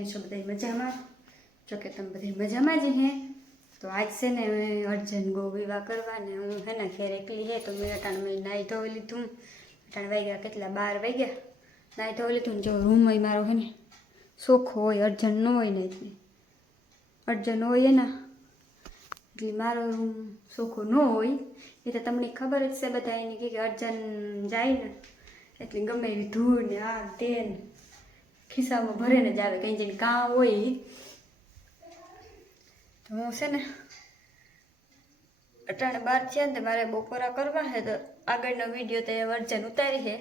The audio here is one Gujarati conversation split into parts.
કેમ છો બધા મજામાં? જો કે તમે બધા મજામાં જ હે. તો આજ છે ને અર્જન્ટ ગો વિવાહ કરવાને હું હે ને ઘેર એકલી હે તો મેં અટાણ મેં નાહી ધોઈ લીધું. અટાણ વાગ્યા કેટલા 12 વાગ્યા નાહી ધોઈ લીધું ને જો રૂમ મારો હે ને ચોખ્ખો હોય, અર્જન્ટ ન હોય ને એટલે અર્જન્ટ હોય ને એટલે મારો રૂમ ચોખ્ખો ન હોય એ તો તમને ખબર જ છે બધા એની કે અર્જન્ટ જાય ને એટલે ગમે એવી ધૂળ ને આ તે ખિસ્સામાં ભરીને જ આવે કંઈ જઈને કામ હોય. તો હું છે ને અટાણે 12 છે ને મારે બપોરા કરવા છે તો આગળનો વિડીયો તો અર્જન્ટ ઉતારી છે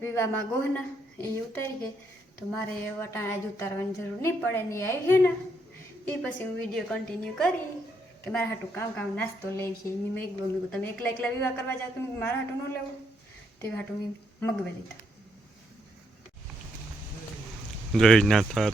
વિવાહમાં ગોહના એ ઉતારી છે તો મારે અટાણે આજ ઉતારવાની જરૂર નહીં પડે ને એ આવી છે ને એ પછી હું વિડીયો કન્ટિન્યુ કરી કે મારા હાટું કામ નાસ્તો લઈ છે મેં મમ્મી તમે એકલા વિવાહ કરવા જાવ તો મારા હાટું ન લેવું તે હાટું મેં મગવી લીધું. જય નાથા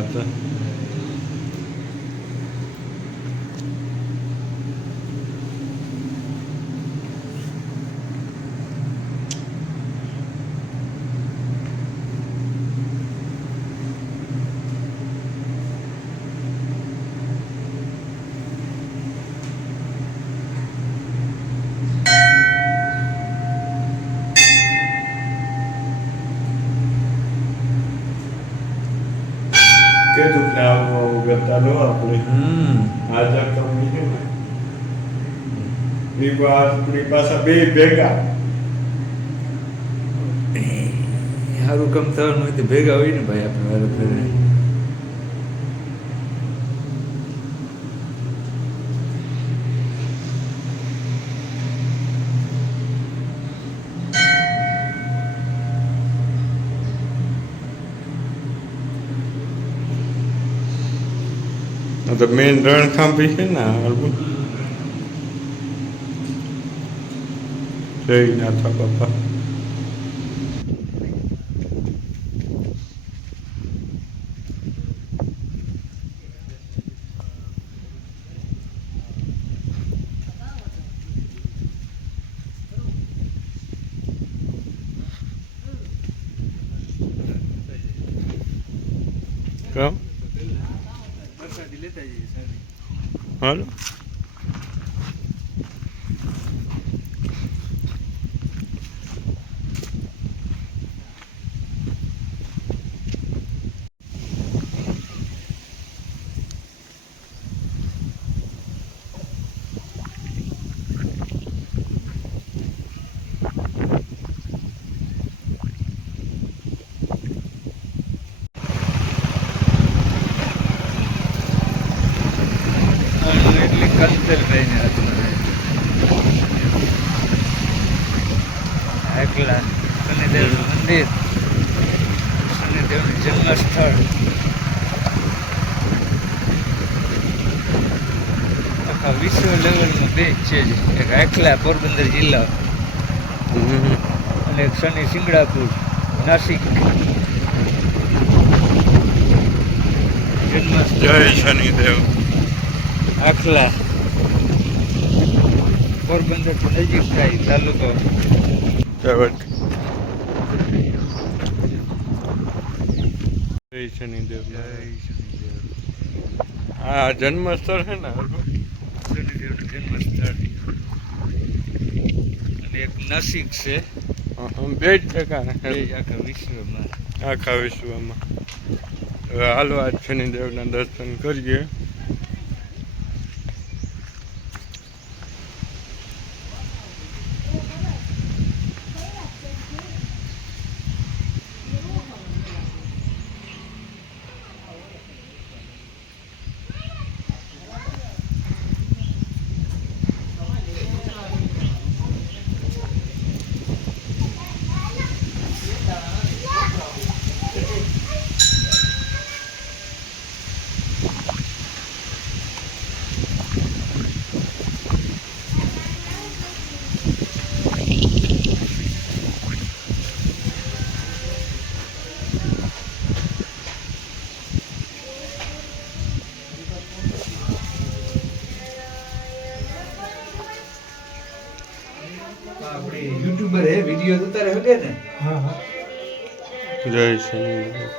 હતા. કીધું કે આવું કરતા લો આપણે હાજર કંપની છે ને આપણી પાસે બે ભેગા સારું કામ થવાનું હોય તો ભેગા હોય ને ભાઈ આપણે વારે ફેરે. તો મેન રણખાંભી છે ને જય નાથા બાપા. કામ હાલો એકલા શનિદેવનું મંદિર, શનિદેવનું જન્મસ્થળ આખા વિશ્વ લેવલનું બેચ છે જ. એક એકલા પોરબંદર જિલ્લા અને એક શનિ સિંગડાપુર નાસિક જય શનિદેવ. આખલા પોરબંદર થી નજીક થાય તાલુકો. જય શનિદેવ. આ જન્મસ્થળ છે ને શનિદેવનું જન્મસ્થળ અને એક નાસિક છે બે જ ઠેકાણે આખા વિશ્વમાં. આખા વિશ્વમાં. હવે હાલો આજ શનિદેવના દર્શન કરીએ. નંબર હે વિડિયો તો તારે હગે ને હા હા જય શનિદેવ.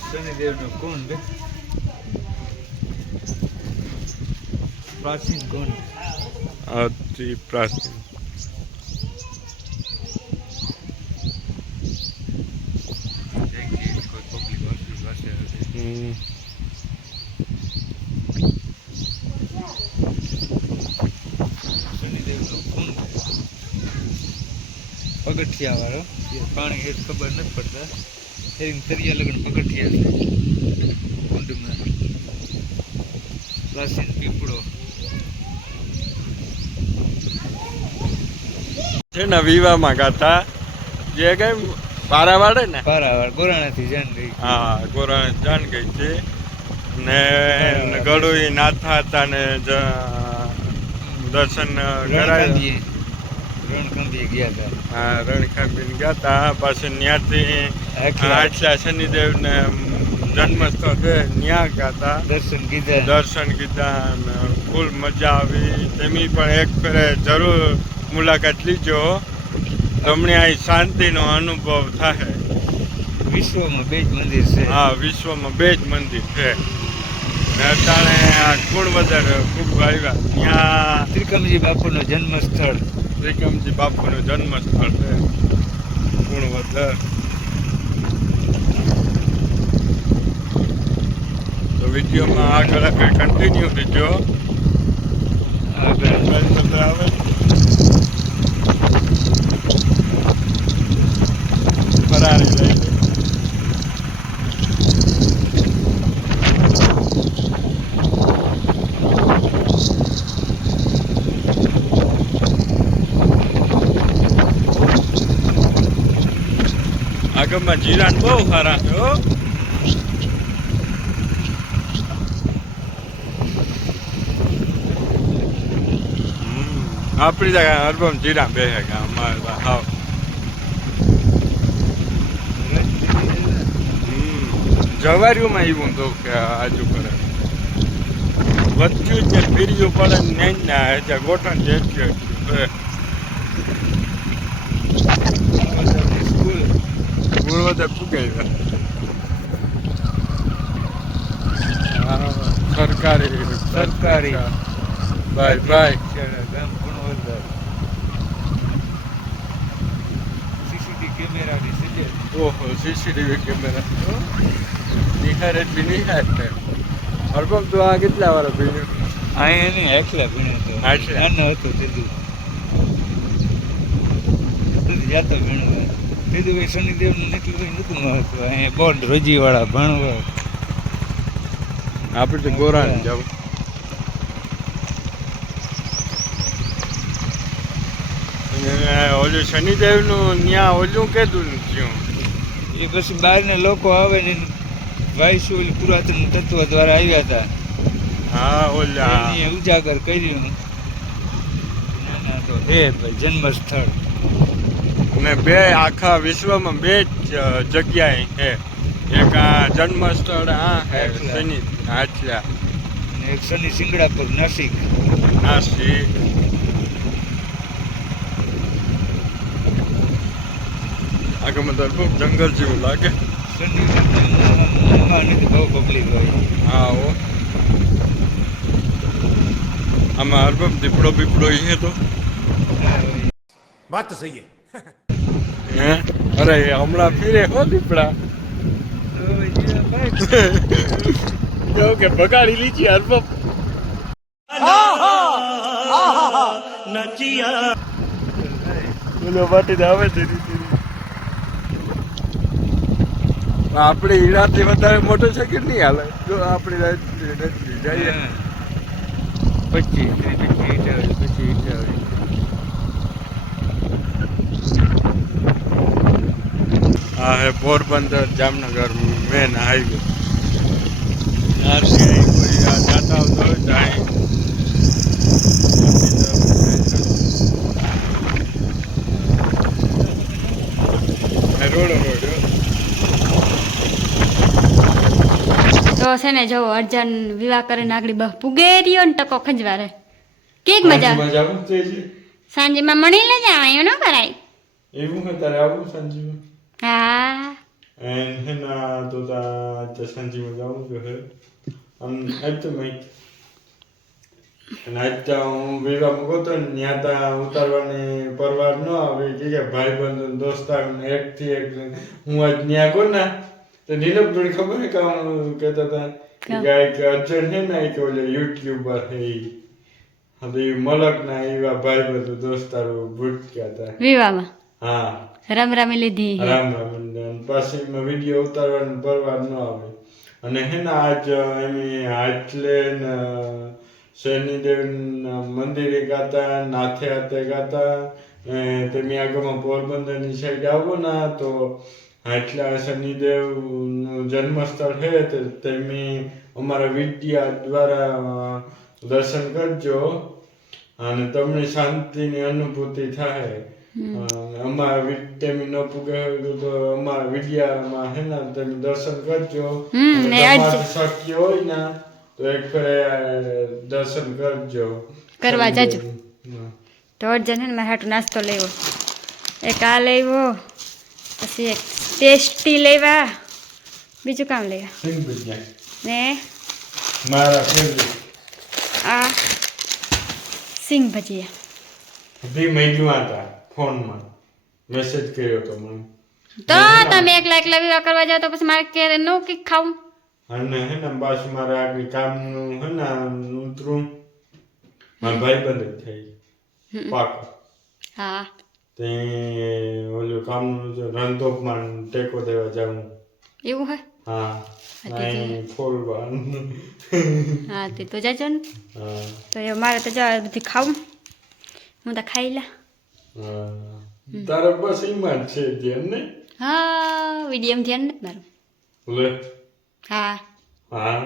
શનિદેવનો કોણ બે પ્રાચીન કોણ અતિ પ્રાચીન. હમ. શનિદેવનો કોણ પગથિયા વાળો પાણી એ ખબર નથી પડતા એમ તરિયા લગન પગથિયા છે કુંડમાં પ્રાચીન પીપળો છે ને વિવાહમાં ગાતા જે કઈ પારા વાળે ને પારાવાર ગોરાણાથી જાન ગઈ હા ગોરા જાન ગઈ છે ને ગળું ઈ નાથા હતા ને દર્શન કરાયું. રણકંબીએ ગયા હતા હા રણખાંભી ગયા હતા પાછું ત્યાંથી આટલા શનિદેવને જન્મસ્થળ છે ત્યાં ગયા હતા. દર્શન કીધા દર્શન કીધા અને ફૂલ મજા આવી. તેમી પણ એક ફેરે જરૂર મુલાકાત લીજો તમને અહીં શાંતિનો અનુભવ થાય. વિશ્વમાં બે જ મંદિર છે હા વિશ્વમાં બે જ મંદિર છે ને અટાણે આ કુણવદર ખૂબ આવ્યા ત્યાં ત્રિકમજી બાપુનો જન્મ સ્થળ ત્રિકમજી બાપુનું જન્મસ્થળ છે કુણવદર. તો વિડીયોમાં આગળ કન્ટિન્યુ રહેજો. આગળ આવે ફરારી લઈ લે. આગળમાં જીરાન બહુ સારા છે હો. આપણી જગ્યા અરબમ જીરા બેસે ગયા અમારે હાવ. જવારીઓમાં એવું તો કે આજુ કરે વધ્યું છે ફીર્યું પડે નહીં ના એટલે ગોઠણ જેટલું ગુણવત્તા પૂગે સરકારી સરકારી બાય બાય. ગામ ગુણવત્તા સીસીટીવી કેમેરાની સજ્જડ ઓહો સીસીટીવી કેમેરા નિહાર એટલી નિહાર છે. અરબમ તો આ કેટલા વાર ભીડ્યું અહીંયા નહીં એકલા ભીણો હતો એકલા? નાનો હતો તેદું જાતો ભીણો તેદું ભાઈ શનિદેવનું એટલું કંઈ નહોતું મહત્વ અહીંયા બોર્ડ રોજીવાળા ભણવા આપણે તો ગોરા જવું. ઓલું શનિદેવનું ત્યાં ઓલું કીધું થયું એ પછી બહારના લોકો આવે ને વાયસુ ઓલી પુરાતન તત્વ દ્વારા આવ્યા હતા હા ઓલા એને ઉજાગર કર્યું ના તો હે ભાઈ જન્મ સ્થળ ને બે આખા વિશ્વમાં બે જ જગ્યાએ છે. એક આ જન્મસ્થળ આ હે આટલા. શનિ આટલા અને એક શનિ સિંગડાપુર નાસિક નાસિક. આગળ તો ખૂબ જંગલ જેવું લાગે. શનિ મુંબઈ નથી બહુ પબ્લિક હોય હા ઓ આમાં અરબમ દીપડો બીપડો એ તો बात तो सही है હે અરે હમણાં ફીરે હો દીપડા કેવું કે બગાડી લીધી અરબમ. બોલો વાટી આવે ધીરે ધીરે. આપણે હીરાથી વધારે મોટરસાઇકલ નહીં હાલે જો આપણે જઈએ. 25 આ હે પોરબંદર જામનગર મેન હાઈવે. ત્યારથી કોઈ આ જાતા આવતો હોય તો અહીં રોડ તો છે ને જો અર્જન વિવાહ કરીને આગળ પૂગે રહ્યો ને ટકો ખંજવારે કેક મજા જવું છે સાંજેમાં મણી લેજે આયો ન કરાય એવું હે તારે આવું સંજીવ હા હેના તો તા સંજીવ જવું જો હે આજ તો મેં અને આજ તો હું વિવાહ ગોતો ને ત્યાં ત્યાં ઉતારવાની પરવાર ન આવે કે ભાઈ બંધ દોસ્તાર એકથી એક હું આજ ત્યાં ગયો ને તો નીલમ થોડી ખબર હે કામ કહેતા હતા કે એક અર્જન છે ને એક ઓલે યુટ્યુબર હે હવે મલક ના એવા ભાઈ બંધ દોસ્તારો ભૂટક્યા હતા વિવાહમાં હા રમ રમી લીધી રામ રામ પછી એમાં વિડીયો ઉતારવાનો પરવાર ન આવે અને હે ને આજ એમ હાટલે ને શનિદેવ મંદિરે ગાતા નાથે હાથે ગાતા તમે આગળમાં પોરબંદરની સાઈડ આવો ને તો હાટલા શનિદેવનું જન્મસ્થળ છે તો તમે અમારા વિદ્યા દ્વારા દર્શન કરજો અને તમને શાંતિની અનુભૂતિ થાય. અમારા તમે ન પૂગે તો અમારા વિદ્યામાં હે ને તમે દર્શન કરજો. શક્ય હોય ને તો એક દર્શન કરજો કરવા જાજો. તો અર્જન હે ને મારા હાટુ નાસ્તો લેવો એક આ લેવો પછી એક ટેસ્ટી લેવા બીજું કામ લેવા સિંગ ભજીયા ને મારા ફેવરિટ આ સિંગ ભજીયા બી મેલ્યું હતા ફોનમાં મેસેજ કર્યો તો મને તો તમે એકલા વિવાહ કરવા જાવ તો પછી મારે ક્યારે નો કંઈક ખાવું અને હે ને બસ મારા આગળ કામનું હે ને ઉતરું મારા ભાઈ બંધ જ થઈ પાક હા તે ઓલું કામનું રણતોપમાં ટેકો દેવા જાઉં એવું હે હા અહીં ફોલવાનું હા તે તો જાજો ને હા તો એ મારે તો જવા બધી ખાવું હું તો ખાઈ લા તારા બસ એમાં જ છે ધ્યાન ને હા વિડીયમ ધ્યાન નથી મારું લે હા હા